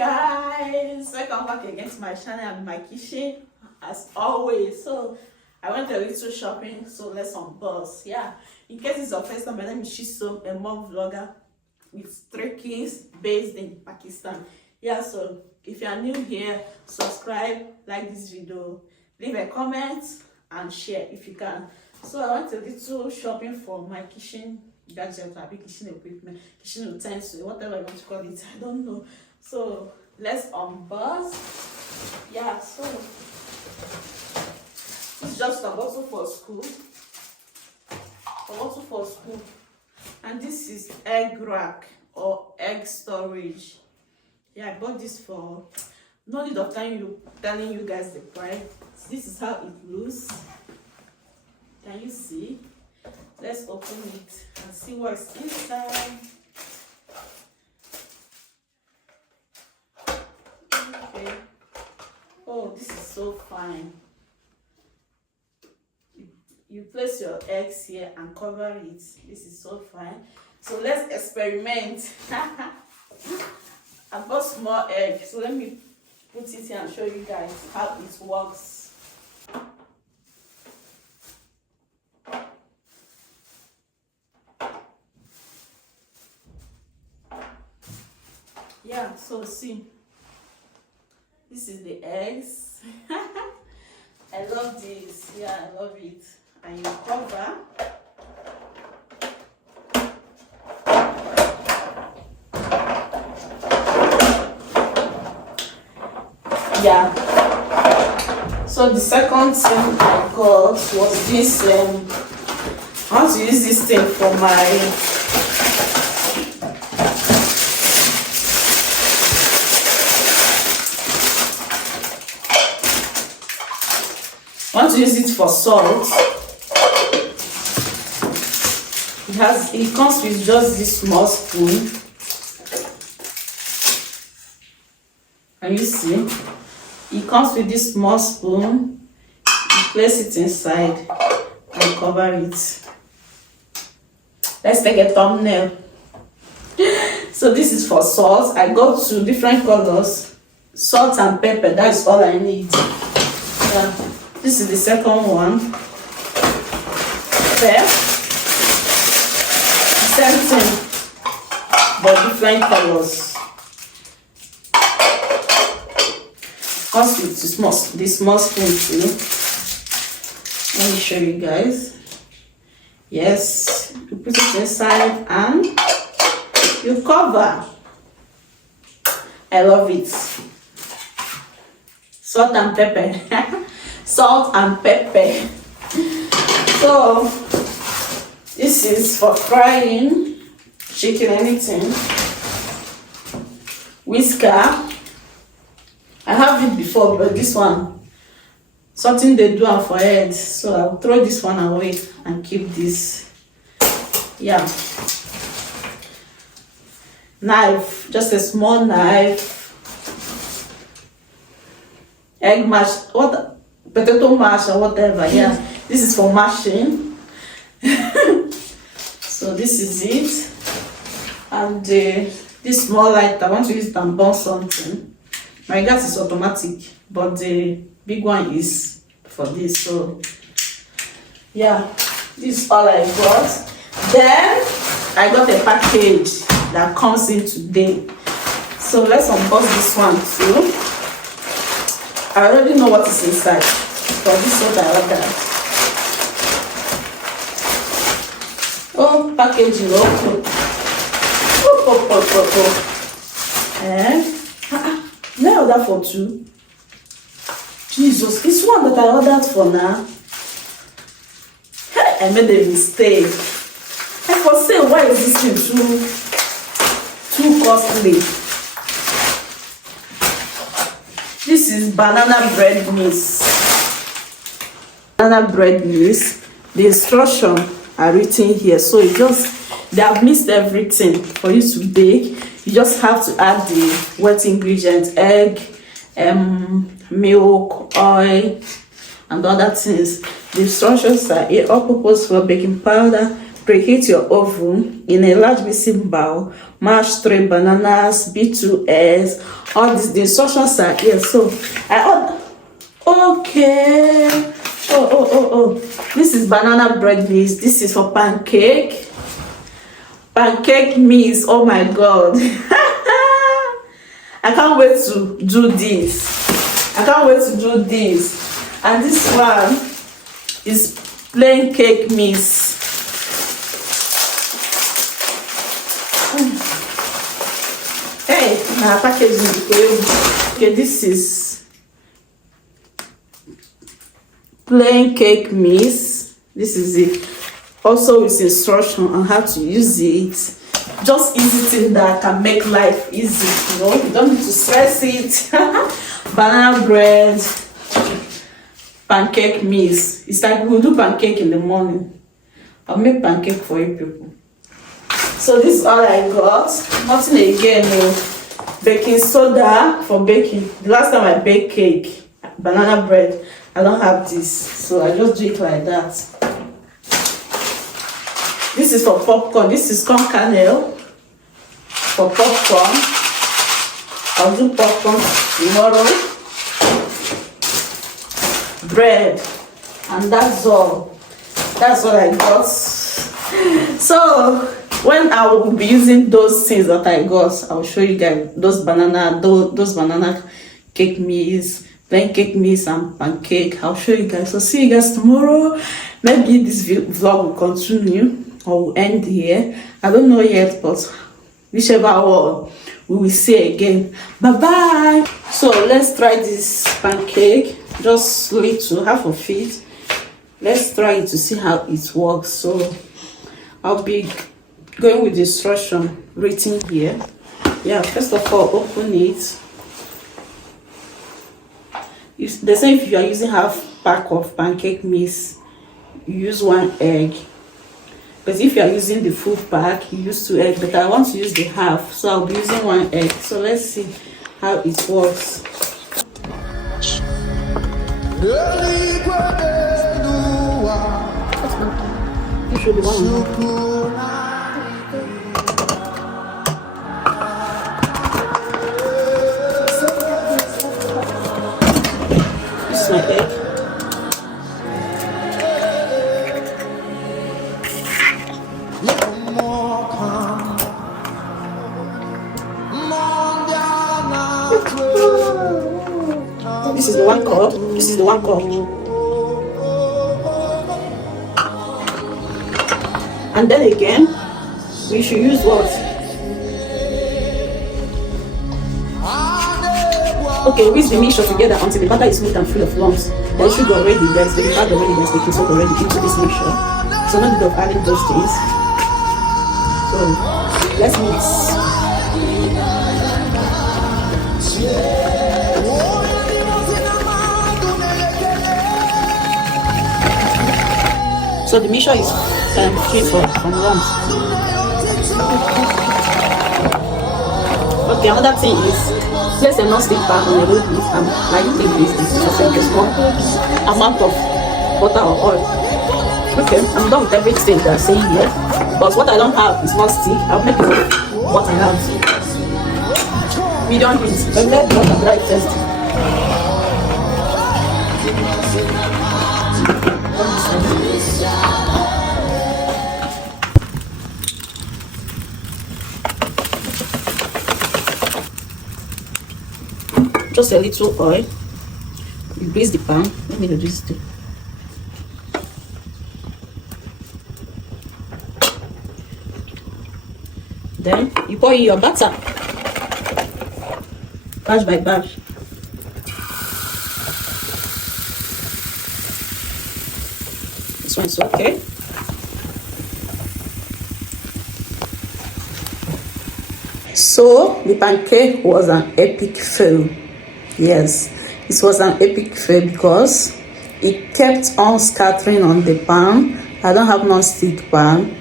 Guys, welcome back again to my channel and my kitchen as always. So I went a little shopping, so let's unbox. Yeah, in case it's your first time, my name is Chisom, a mom vlogger with 3 kids based in Pakistan. Yeah, so if you are new here, subscribe, like this video, leave a comment and share if you can. So I went a little shopping for my kitchen gadget, kitchen equipment, kitchen utensils, whatever you want to call it, I don't know. So let's unbox. Yeah, so it's just a bottle for school, and this is egg rack or egg storage. Yeah, I bought this for no need of telling you guys the price. This is how it looks. Can you see? Let's open it and see what's inside. Okay. Oh, this is so fine. You place your eggs here and cover it. This is so fine. So let's experiment. I bought small egg, so let me put it here and show you guys how it works. Yeah, so see, this is the eggs. I love this. Yeah, I love it. And you cover. Yeah. So the second thing I got was this. I want to use this thing for my use it for salt. It comes with just this small spoon. Can you see? It comes with this small spoon. You place it inside and cover it. Let's take a thumbnail. So this is for salt. I got 2 different colors, salt and pepper. That's all I need. Yeah. This is the second one. There. Same thing, but different colors. Comes with the small spoon too. Let me show you guys. Yes, you put it inside and you cover. I love it. Salt and pepper. Salt and pepper. So this is for frying chicken, anything. Whisker. I have it before, but this one, something they do for head, so I'll throw this one away and keep this. Yeah. Knife, just a small knife. Egg mash, potato mash or whatever. Yeah, this is for mashing. So this is it. And this small light, I want to use it and burn something. My gas is automatic, but the big one is for this. So yeah, this is all I got. Then I got a package that comes in today. So let's unbox this one too. I already know what is inside, but this is what I ordered. Oh, packaging, okay. Now order for 2. Jesus, this one that I ordered for now. I made a mistake. I for say, why is this thing too costly? This is banana bread mix. Banana bread mix. The instructions are written here, so they have mixed everything for you to bake. You just have to add the wet ingredients, egg, milk, oil, and other things. The instructions are here: all purpose for baking powder, preheat your oven in a large mixing bowl. Mash 3 bananas, beat 2 eggs. All this, the instructions are here. So I ordered. Okay. Oh. This is banana bread mix. This is for pancake. Pancake mix. Oh my god. I can't wait to do this. And this one is plain cake mix. Hey, my packaging. Okay, this is plain cake mix. This is it. Also with instruction on how to use it. Just easy thing that can make life easy, you know. You don't need to stress it. Banana bread, pancake mix. It's like we'll do pancake in the morning. I'll make pancake for you people. So this is all I got. Nothing again. Baking soda for baking. The last time I baked cake, banana bread, I don't have this, so I just do it like that. This is for popcorn. This is corn kernel for popcorn. I'll do popcorn tomorrow. Bread, and that's all. That's what I got. So when I will be using those things that I got, I'll show you guys those banana cake mix, plain cake mix, and pancake. I'll show you guys. So see you guys tomorrow. Maybe this vlog will continue or will end here. I don't know yet, but whichever one we will see again. Bye bye. So let's try this pancake. Just little, half of it. Let's try it to see how it works. So I'll be going with the instruction written here. Yeah, first of all, open it. They say if you are using half pack of pancake mix, you use 1 egg. But if you are using the full pack, you use 2 eggs. But I want to use the half, so I'll be using 1 egg. So let's see how it works. This should be one. This is my egg. This is the 1 cup. This is the 1 cup. And then again, we should use what? Okay, whisk the mixture together until the batter is smooth and full of lumps. Then sugar already, there's the fat already, there's baking soda already into this mixture. So no need of adding those things. So let's mix. So the mixture is free from lumps. Okay, another thing is place a non-stick pan on a low heat and lightly grease it just like a small amount of butter or oil. Okay, I'm done with everything that I'm saying here. But what I don't have is non-stick. I'll make it with what I have. Medium heat. But let the butter dry first. Just a little oil. You grease the pan. Let me do this too. Then you pour in your butter, batch by batch. This one's okay. So the pancake was an epic fail. Yes, it was an epic fail because it kept on scattering on the pan. I don't have non-stick pan.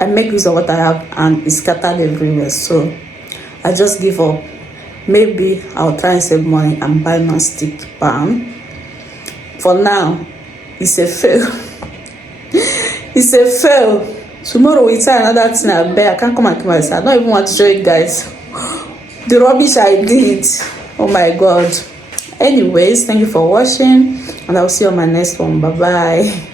I make use of what I have and it scattered everywhere. So I just give up. Maybe I'll try and save money and buy non-stick pan. For now, it's a fail. It's a fail. Tomorrow we try another thing. I bet I can't come and keep myself. I don't even want to show you guys the rubbish I did. Oh my god. Anyways, thank you for watching, and I'll see you on my next one. Bye bye.